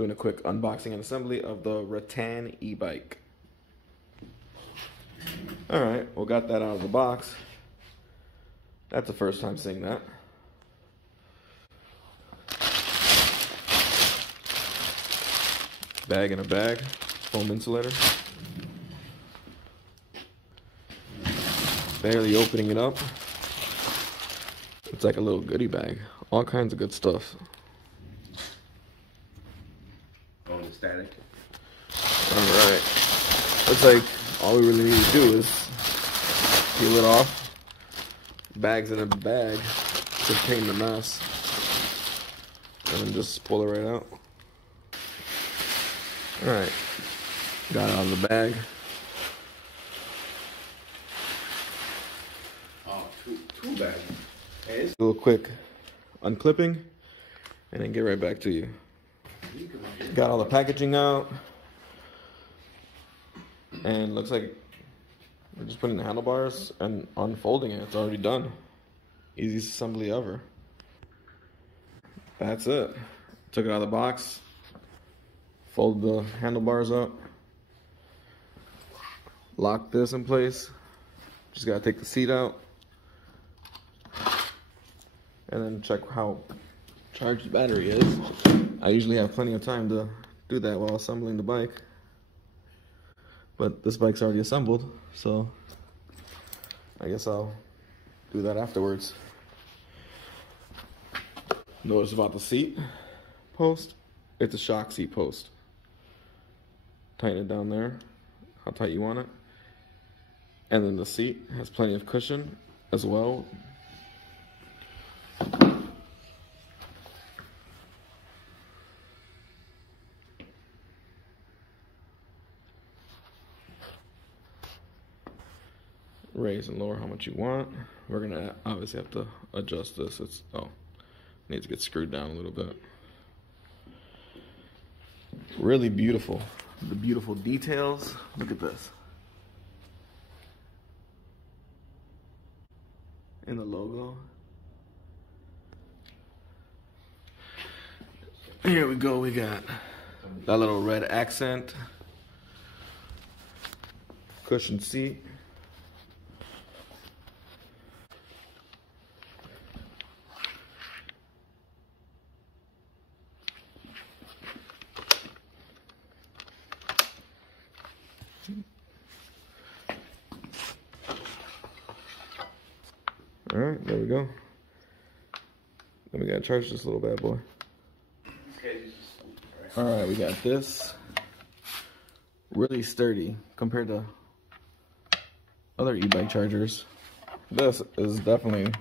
Doing a quick unboxing and assembly of the Rattan e-bike. Alright, well, got that out of the box. That's the first time seeing that. Bag in a bag, foam insulator. Barely opening it up. It's like a little goodie bag. All kinds of good stuff. Oh, the static. Alright. Looks like all we really need to do is peel it off. Bags in a bag. It's a pain in the mess. And then just pull it right out. Alright. Got it out of the bag. Oh, two bags. Hey, Do a quick unclipping and then get right back to you. Got all the packaging out. And looks like we're just putting the handlebars and unfolding it. It's already done. Easiest assembly ever. That's it. Took it out of the box. Fold the handlebars up. Lock this in place. Just gotta take the seat out. And then check how charged the battery is. I usually have plenty of time to do that while assembling the bike. But this bike's already assembled, so I guess I'll do that afterwards. Notice about the seat post. It's a shock seat post. Tighten it down there, how tight you want it. And then the seat has plenty of cushion as well. Raise and lower how much you want. We're gonna obviously have to adjust this. Needs to get screwed down a little bit. Really beautiful. The beautiful details. Look at this. And the logo. Here we go. We got that little red accent. Cushioned seat. Alright, there we go. Then we gotta charge this little bad boy. Alright, we got this. Really sturdy compared to other e-bike chargers. This is definitely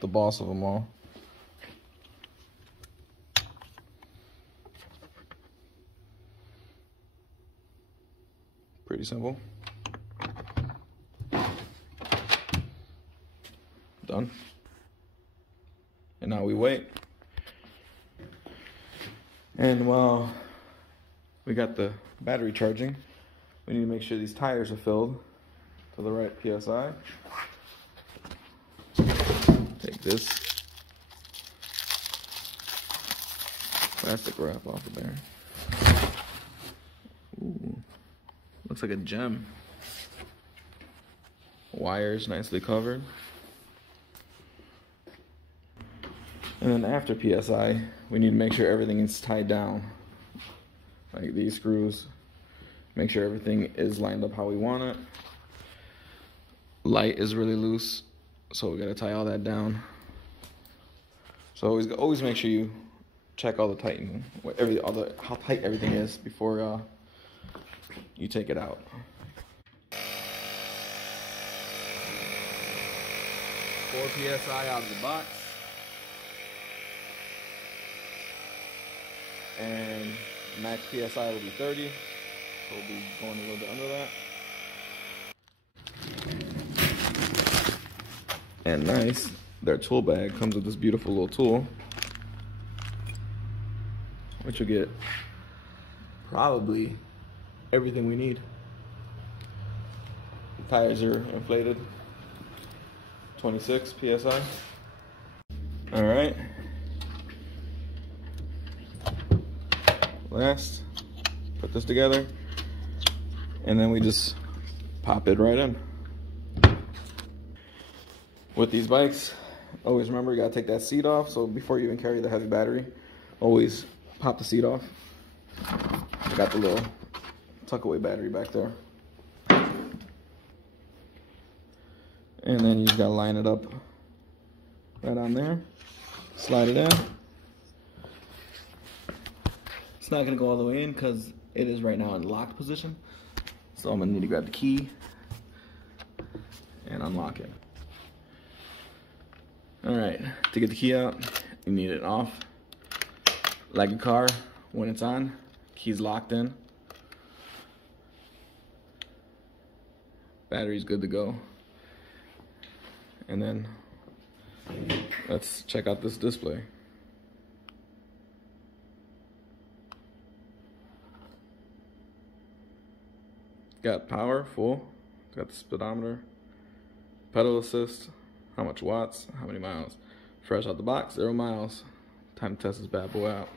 the boss of them all. Pretty simple. Done. And now we wait. And while we got the battery charging, we need to make sure these tires are filled to the right PSI. Take this plastic wrap off of there. Ooh, looks like a gem. Wires nicely covered. And then after PSI, we need to make sure everything is tied down. Like these screws, make sure everything is lined up how we want it. Light is really loose, so we gotta tie all that down. So always make sure you check all the tightening, how tight everything is before you take it out. 4 PSI out of the box. And max PSI will be 30, so we'll be going a little bit under that. And nice, their tool bag comes with this beautiful little tool, which will get probably everything we need. The tires are inflated, 26 PSI. All right. last. Put this together, and then we just pop it right in. With these bikes, always remember, you gotta take that seat off. So before you even carry the heavy battery, always pop the seat off. I got the little tuck away battery back there. And then you just gotta line it up right on there. Slide it in. It's not gonna go all the way in because it is right now in locked position. So I'm gonna need to grab the key and unlock it. All right, to get the key out, you need it off. Like a car, when it's on, key's locked in. Battery's good to go. And then let's check out this display. Got power, full. Got the speedometer, pedal assist, how much watts, how many miles. Fresh out the box, 0 miles. Time to test this bad boy out.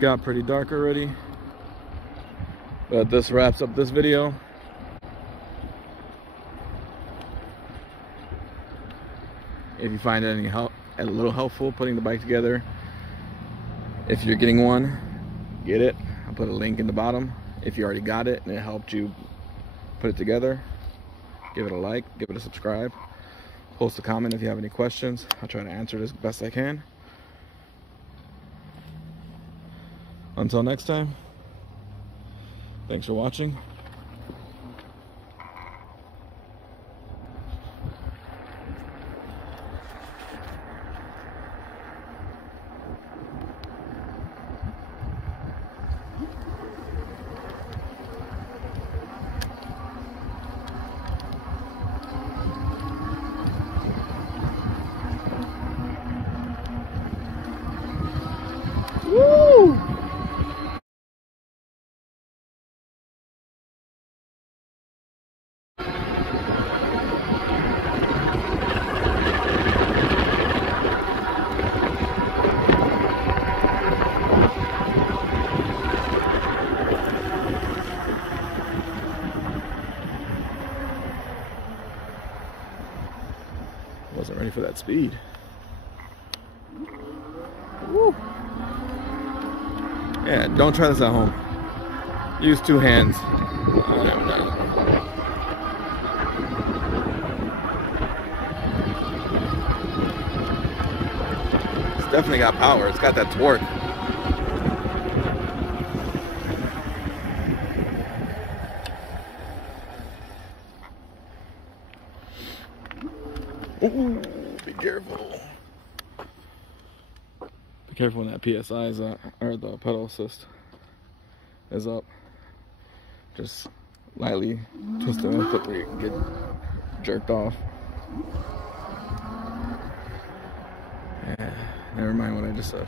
Got pretty dark already, but this wraps up this video. If you find any help, a little helpful putting the bike together, if you're getting one, get it. I'll put a link in the bottom. If you already got it and it helped you put it together, give it a like, give it a subscribe, post a comment if you have any questions. I'll try to answer it as best I can. Until next time, thanks for watching. Woo! Wasn't ready for that speed. Yeah, don't try this at home. Use 2 hands. I'm done. It's definitely got power. It's got that torque. Ooh, be careful. Be careful when that PSI is up, or the pedal assist is up. Just lightly twist the foot where you can get jerked off. Yeah, never mind what I just said.